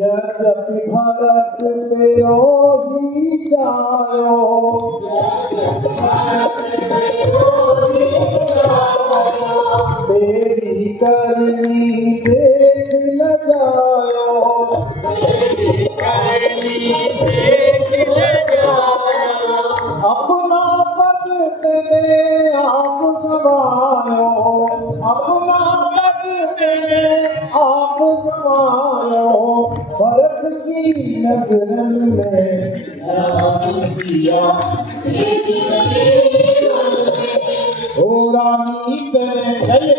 यद्यपि भरत तेरो ही जायो, तेरी करनी देख न जायो, अपना पद तेने आप गवायो, अपना पद तेने आप गवायो, भरत की नजरन में ओ रानी तेरे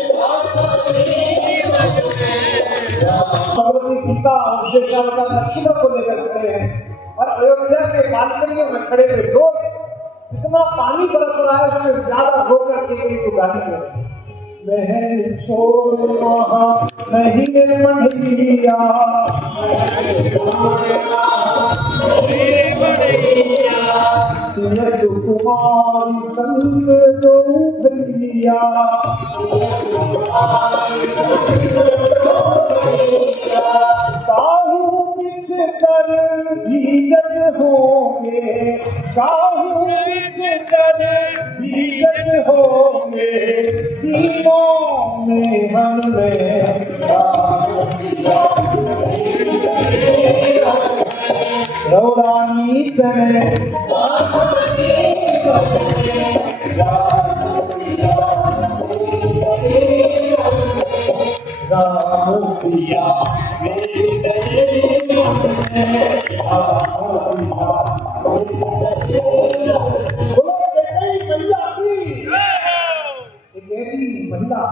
सीता अभिषेक का लक्ष्मण को लेकर खड़े हैं और अयोध्या के बालकनियों में खड़े हुए लोग इतना पानी बरस रहा है उससे ज्यादा रो करके एक गाली कर रहे हैं। महल छोड़ वहाँ नहीं मंडिया, सिय सुकुमारी संग दो भैया, काहू बिछ कर भीजत होंगे, काहू बिछ कर भीजत होंगे, तीनों में हमें रानी तेरे एक ऐसी महिला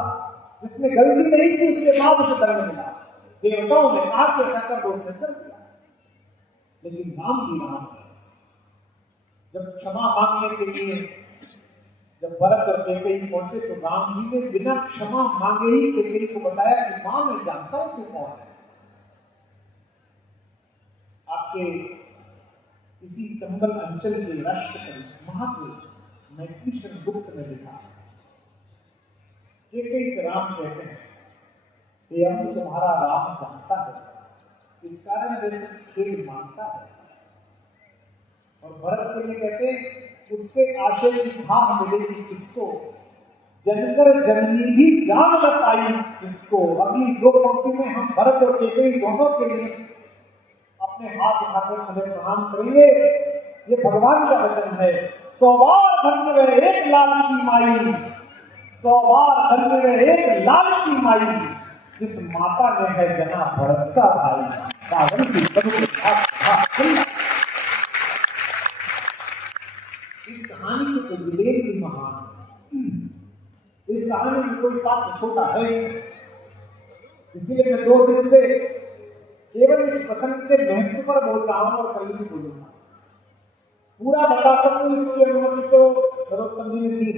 जिसने गलती नहीं की उसके बाद उसे दंड मिला। देवताओं ने कहा कि ऐसा कर दो, उसने कर दिया, लेकिन नाम भी नाम है। जब क्षमा मांगने के लिए जब भरत और कैकेयी पहुंचे तो राम जी ने बिना क्षमा मांगे ही कैकेयी को बताया कि मां मैं जानता हूं तू कौन है। आपके इसी चंबल अंचल के राष्ट्रपति महादेव मैथिलीशरण गुप्त ने लिखा, कैकेयी से राम कहते हैं कि हम तुम्हारा राम जानता है, इस कारण वे खेल मानता है। और भरत के लिए कहते हैं उसके आशय की भाग मिलेगी किसको, जनकर जननी भी जान न पाई जिसको। अगली दो पंक्ति में हम भरत और कैकेयी दोनों के लिए अपने हाथ उठाकर उन्हें प्रणाम करेंगे। ये भगवान का वचन है, 100 बार धन्य वे एक लाल की माई, 100 बार धन्य वे एक लाल की माई, जिस माता ने है जना भरत सा भाई। सावन की इस कहानी के तो विलेन भी महान है। इस कहानी में कोई पात्र छोटा है, इसीलिए मैं 2 दिन से केवल इस प्रसंग के महत्व पर बोल रहा हूं और कल भी बोलूंगा। पूरा बता सकूं इसकी अनुमति तो नरोत्तम जी ने दी,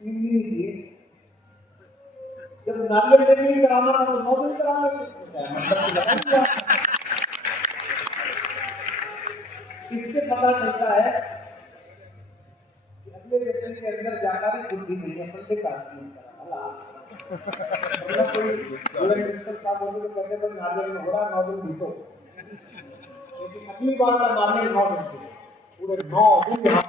3 दिन दिए। जब नारियल जमीन कराना था तो 9 दिन करा लेते। इससे पता चलता है कि अगले व्यक्ति के अंदर जाकर बुद्धि नहीं है, पल्ले काटती है। कोई साहब बोलते तो कहते हैं नारियल में हो रहा 9 दिन घुसो, लेकिन अगली बार का नारियल 9 दिन के पूरे 9 दिन यहाँ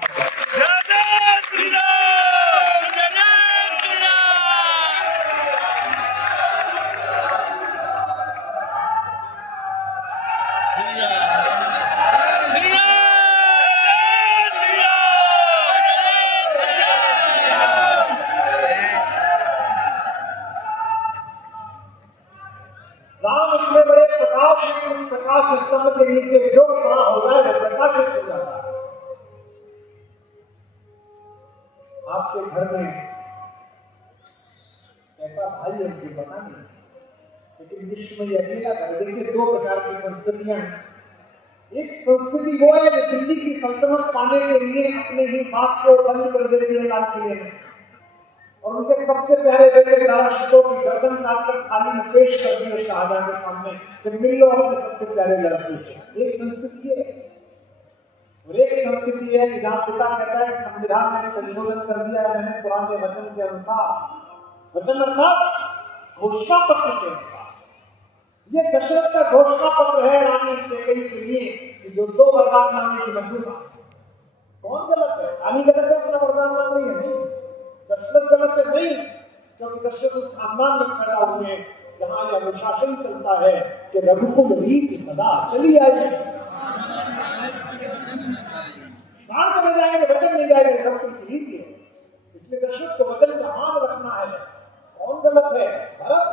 प्रकाश स्तंभ के नीचे जो खड़ा हो जाए वो प्रकाशित हो जाता है। आपके घर में ऐसा भाई है मुझे पता नहीं, विश्व में अकेला घर। देखिए, दो प्रकार की संस्कृतियां हैं। एक संस्कृति वो है जो दिल्ली की सल्तनत पाने के लिए अपने ही बाप को बंद कर देती है लाल किले में, और उनके सबसे प्यारे बेटे दाराशिकों की गर्दन काटकर थाली में पेश कर दिए शाहजहां के सामने कि मिल लो अपने सबसे प्यारे लड़के से। एक संस्कृति है। और एक संस्कृति है कि जहां पिता कहता है संविधान में संशोधन कर दिया है मैंने पुराने वचन के अनुसार, वचन अर्थात घोषणा पत्र के अनुसार। ये दशरथ का घोषणा पत्र है रानी कैकेयी के लिए कि जो 2 वरदान मांगने की मंजूर मांगे। कौन गलत है? रानी गलत है अपना वरदान मांग रही है? नहीं। दशरथ गलत है? नहीं, क्योंकि दशरथ उस खानदान में पैदा हुए हैं जहां यह अनुशासन चलता है कि रघुकुल रीति सदा चली आएगी। प्राण चले जाएंगे, वचन नहीं जाएंगे, रघुकुल की रीति है। इसलिए दशरथ को वचन का मान रखना है। कौन गलत है? भरत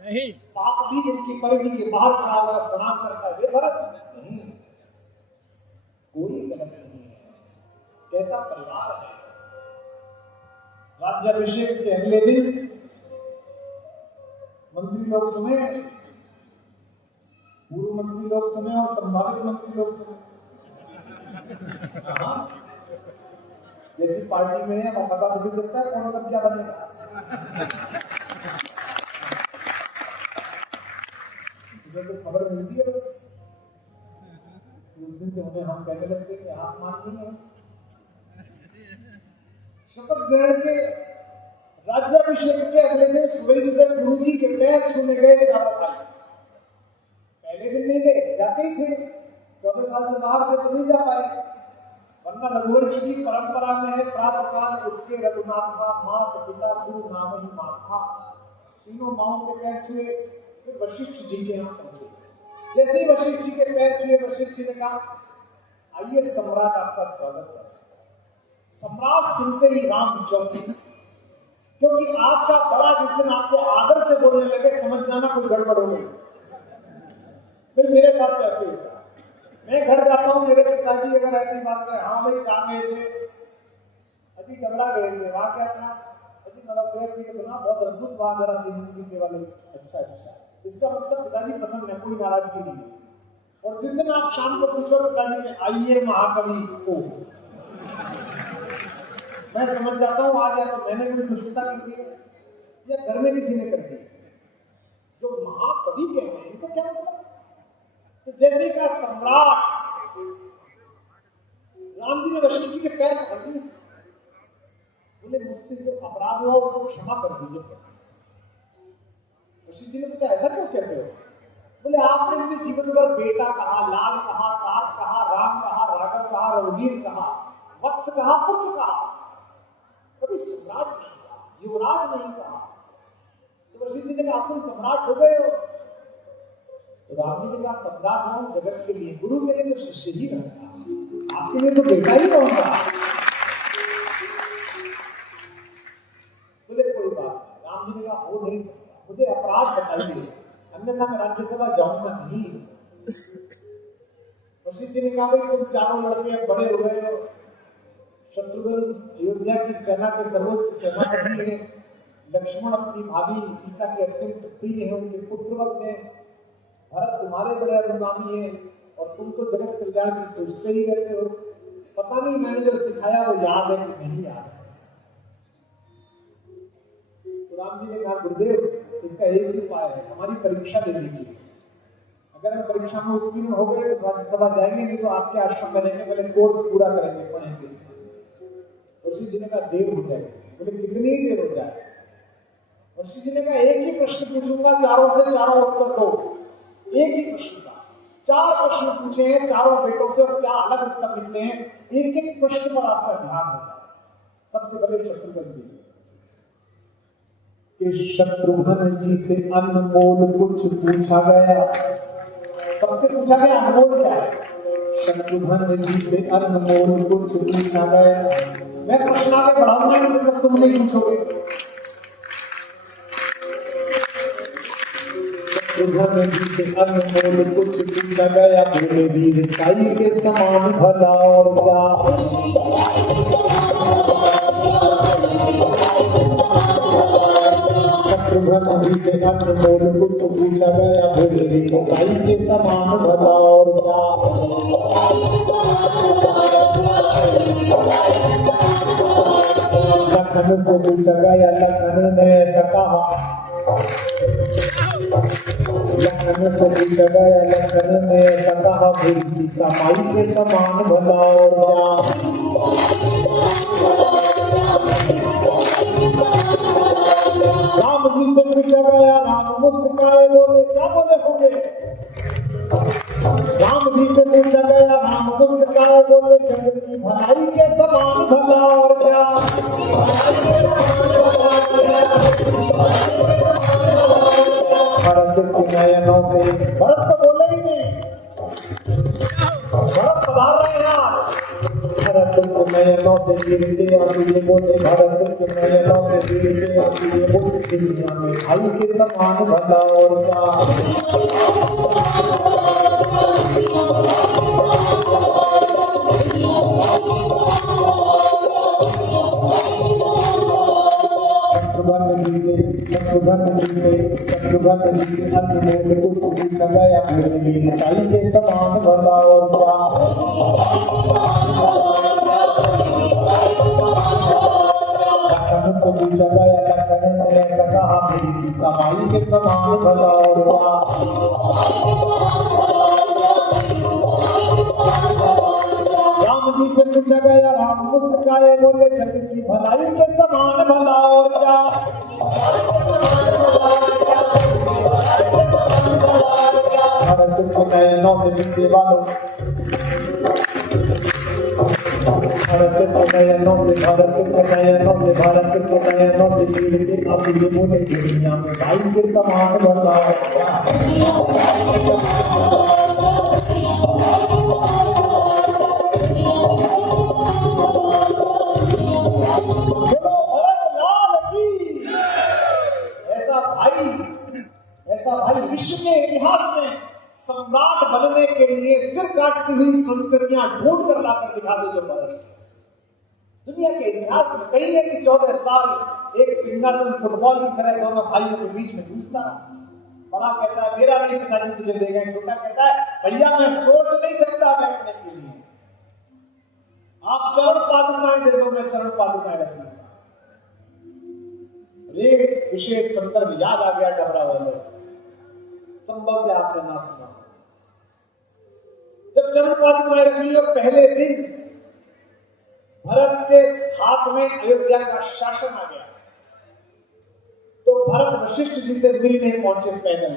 नहीं। पाप भी जिनकी परिधि के बाहर खड़ा होकर प्रणाम करता है वे भरत नहीं। कोई गलत नहीं है। कैसा परिवार है। राज्याभिषेक के अगले दिन मंत्री लोग सुने, पूर्व मंत्री लोग सुने और संभावित मंत्री लोग सुने। जैसी पार्टी में है वहां पता तो भी चलता है कौन कब क्या बनेगा। तो खबर मिलती है बस, उस दिन से उन्हें हम कहने लगते कि आप मान नहीं है। शपथ ग्रहण के राज्याभिषेक के अगले दिन सुबह गुरु जी के पैर छूने गए चारों भाई। पहले दिन नहीं गए, जाते ही थे। 14 साल से बाहर थे तो नहीं जा पाए, वरना रघुवंश की परंपरा में है प्रातःकाल उठ के रघुनाथा मात पिता गुरु नाम ही माथा। तीनों माओं के पैर छुए, फिर वशिष्ठ जी के यहाँ पहुंचे। जैसे ही वशिष्ठ जी के पैर छुए, वशिष्ठ जी ने कहा आइए सम्राट आपका स्वागत है। सम्राट सुनते ही राम चौंके, क्योंकि आपका बड़ा जिस दिन आपको आदर से बोलने लगे समझ जाना कोई गड़बड़ हो गई। फिर मेरे साथ कैसे होता, मैं घर जाता हूँ, मेरे पिताजी अगर ऐसी बात करें, हाँ भाई कहाँ गए थे? अजी डबरा गए थे। वहां क्या था? अजी नवग्रह पीठ बना, बहुत अद्भुत वहां जरा की सेवा लगी। अच्छा अच्छा, इसका मतलब पिताजी पसंद है, कोई नाराजगी नहीं है। और जिस दिन आप शाम को पूछो पिताजी में आइए महाकवि को, मैं समझ जाता हूँ आज या तो मैंने कोई दुष्टता कर दी है या घर में किसी ने कर दी। जो महाकवि कह रहे हैं इनका क्या मतलब? तो जैसे का सम्राट राम जी ने वशिष्ठ जी के पैर पकड़ दिए, बोले मुझसे जो अपराध हुआ उसको क्षमा कर दीजिए। वशिष्ठ जी ने पूछा ऐसा क्यों कहते हो? बोले आपने मुझे जीवन भर बेटा कहा, लाल कहा, तात कहा, राम कहा, राघव कहा, रघुवीर कहा, वत्स कहा, पुत्र कहा, कभी सम्राट नहीं कहा, युवराज नहीं कहा। तो वशिष्ठ जी ने कहा तुम सम्राट हो गए हो। तो राम जी ने कहा सम्राट हूं जगत के लिए, गुरु मेरे लिए शिष्य ही रहता, आपके लिए तो बेटा ही रहूंगा। बोले कोई बात नहीं। राम जी ने कहा हो नहीं सकता, मुझे अपराध बताइए, अन्यथा मैं राज्यसभा जाऊंगा नहीं। वशिष्ठ जी ने कहा भाई तुम चारों लड़के बड़े हो गए हो, शत्रुघ्न अयोध्या की सेना के सर्वोच्च सेनापति है, लक्ष्मण अपनी भाभी सीता के अत्यंत प्रिय है, उनके पुत्रवत है, भरत तुम्हारे बड़े अनुगामी है, और तुम तो जगत कल्याण की सोचते ही रहते हो। पता नहीं मैंने जो सिखाया वो याद है कि नहीं याद है। तो राम जी ने कहा गुरुदेव इसका एक ही उपाय है, हमारी परीक्षा ले लीजिए। अगर हम परीक्षा में उत्तीर्ण हो गए तो राज्यसभा जाएंगे, नहीं तो आपके आश्रम में रहेंगे, पहले कोर्स पूरा करेंगे, पढ़ेंगे। वशिष्ठ जी ने कहा देर हो जाएगी। बोले कितनी देर हो जाए? वशिष्ठ जी ने कहा एक ही प्रश्न पूछूंगा, चारों से चारों उत्तर दो। एक ही प्रश्न का 4 प्रश्न पूछे हैं चारों बेटों से, और क्या अलग उत्तर निकले हैं, एक एक प्रश्न पर आपका ध्यान होगा। सबसे पहले शत्रुघ्न जी कि शत्रुघ्न जी से अनमोल कुछ पूछा गया। सबसे पूछा गया अनमोल क्या है? शत्रुघ्न जी से अनमोल कुछ पूछा गया। मैं प्रश्न आगे बढ़ाऊंगा नहीं जब तक तुम नहीं पूछोगे। शत्रुघ्न जी से अनमोल कुछ पूछा गया, बोले वीरताई के समान भला और क्या। शत्रुघ्न जी से अनमोल कुछ पूछा गया फिर भाई के समान भला और क्या। लखन से पूछा गया लखन ने ऐसा कहा, लखन से पूछा गया लखन ने ऐसा कहा फिर सीता माई के समान भला और क्या। राम जी से पूछा गया राम मुस्काए बोले क्या बोले होंगे। राम जी से पूछा गया राम मुस्काए बोले जगत की भलाई के समान भला और क्या। भरत के नयनों से, भरत तो बोले ही नहीं, भरत पधार रहे हैं आज। भरत के नयनों से गिर के आंसू बोले, भरत के नयनों से गिर के आंसू बोले दुनिया में भाई के समान भला और क्या। शत्रुघ्न जी से अनमोल कुछ पूछा गया फिर भाई के समान भला और क्या। लखन से पूछा गया लखन ने ऐसा कहा मेरी सीता माई के समान भला और क्या। राम जी से पूछा गया राम मुस्काए बोले जगत की भलाई के समान भला और क्या। भरत के नयनों से नीचे वालों, भरत के नयनों से, भारत के नयनों से, भारत के नयनों से गिर के अब ये बोले दुनिया में भाई के समान भला और क्या। ऐसा भाई विश्व के इतिहास में सम्राट बनने के लिए सिर काटती हुई संस्कृतियां ढूंढ कर लाकर दिखा दे जो भारत। दुनिया के इतिहास में कहीं है कि 14 साल एक सिंहासन फुटबॉल की तरह दोनों भाइयों के बीच में जूझता। बड़ा कहता है मेरा नहीं पिताजी तुझे देगा, छोटा कहता है भैया मैं सोच नहीं सकता बैठने के लिए, आप चरण पादुकाएं दे दो मैं चरण पादुकाएं रखूंगा। एक विशेष संदर्भ याद आ गया डबरा वाले, संभव है आपने ना सुना। जब चरण पादुकाएं रख ली और पहले दिन भरत के हाथ में अयोध्या का शासन आ गया, तो भरत वशिष्ठ जी से मिलने पहुंचे पैदल।